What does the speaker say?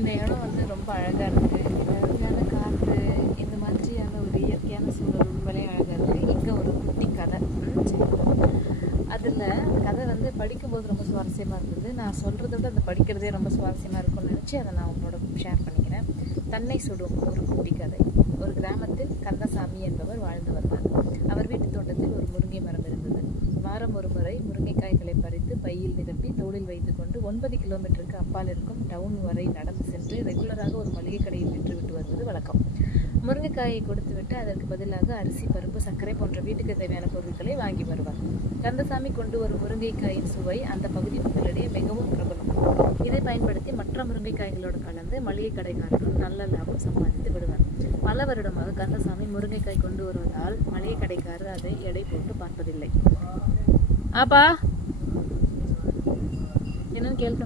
இந்த இடம் வந்து ரொம்ப அழகாக இருக்குது. அருமையான காற்று, இந்த மாதிரியான ஒரு இயற்கையான சூழல் உண்மையிலே அழகாக இருக்குது. இங்கே ஒரு குட்டி கதை. அதில் கதை வந்து படிக்கும்போது ரொம்ப சுவாரஸ்யமாக இருந்தது. நான் சொல்கிறத விட அந்த படிக்கிறதே ரொம்ப சுவாரஸ்யமாக இருக்கும்னு நினச்சி அதை நான் உங்களோட ஷேர் பண்ணிக்கிறேன். தன்னை சுடும் ஒரு குட்டி கதை. ஒரு கிராமத்தில் கந்தசாமி என்பவர் வாழ்ந்து வந்தார். அவர் வீட்டு தோட்டத்தில் ஒரு முருங்கை மரம் இருந்தது. வாரம் ஒரு முறை முருங்கைக்காய்களை பறித்து பையில் நிரப்பி தோளில் வைத்துக்கொண்டு 9 கிலோமீட்டருக்கு அப்பால் இருக்கும் டவுன் வரை நடந்து சென்று ரெகுலராக ஒரு மளிகை கடையில் விற்றுவிட்டு வருவது வழக்கம். முருங்கைக்காயை கொடுத்துவிட்டு அதற்கு பதிலாக அரிசி, பருப்பு, சர்க்கரை போன்ற வீட்டுக்கு தேவையான பொருட்களை வாங்கி வருவார். கந்தசாமி கொண்டு வரும் முருங்கைக்காயின் சுவை அந்த பகுதி மக்களிடையே மிகவும் பிரபலம். இதை பயன்படுத்தி மற்ற முருங்கைக்காய்களோடு கலந்து மளிகை கடைக்காரர்கள் நல்ல லாபம் சம்பாதித்து விடுவார். பல வருடமாக கந்தசாமி முருங்கைக்காய் கொண்டு வருவதால் மளிகை கடைக்காரர் அதை எடை போட்டு பார்ப்பதில்லை. ஆப்பா என்னன்னு கேள்வி